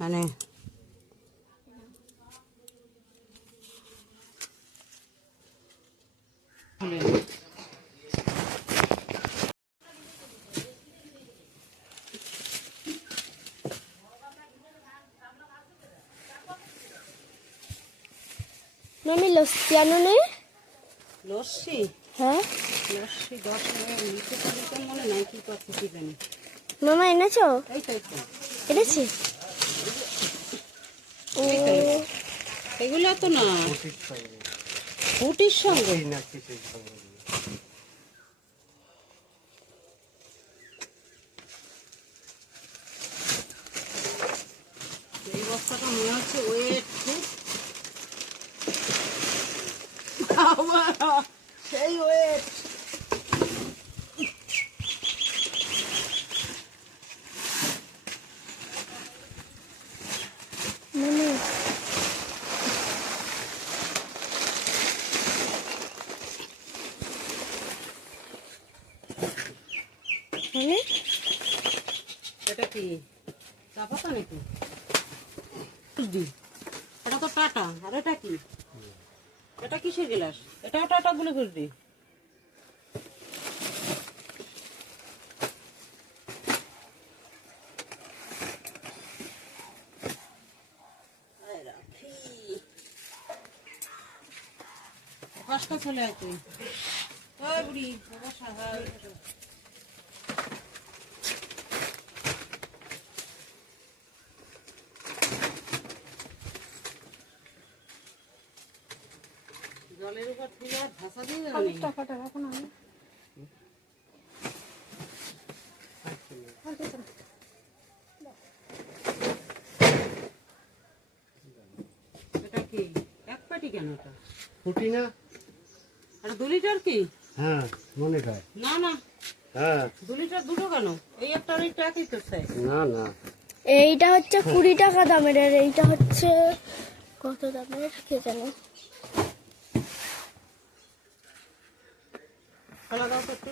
মানে মামি লস্যি আনো নে? লস্যি? হ্যাঁ লস্যি 10 টাকা লিটার লিটার মনে নাই কি করতে কি জানি। মামা এনেছো? এই তো এনেছি। ও এগুলো তো না ফুটির সঙ্গে না কিছুর সঙ্গে। এই বস্তাটা মনে হচ্ছে ওয়েট সেই ওয়েট। মামি মানে এটা কি চা পাতা নাকি? এটা তো টাটা। আর এটা কি? এটা কিসের গ্লাস? এটাও টাটা গুলো করবি। কষ্ট চলে আসবে ওই বুড়ি বাবা সাহায্য। জলের উপর দিলে আর ভাষা দিয়ে টাকাটা রাখো না। এটা কি এক পাটি কেন? এটা ফুটি না? এটা 2 লিটার কি? হ্যাঁ মনে হয়। না না হ্যাঁ 2 লিটার দুটো কেন? এই একটা আর একটা একই তো চাই। না না এইটা হচ্ছে 20 টাকা দামের আর এইটা হচ্ছে কত দামের কে জানে। খালা দাও তো একটু।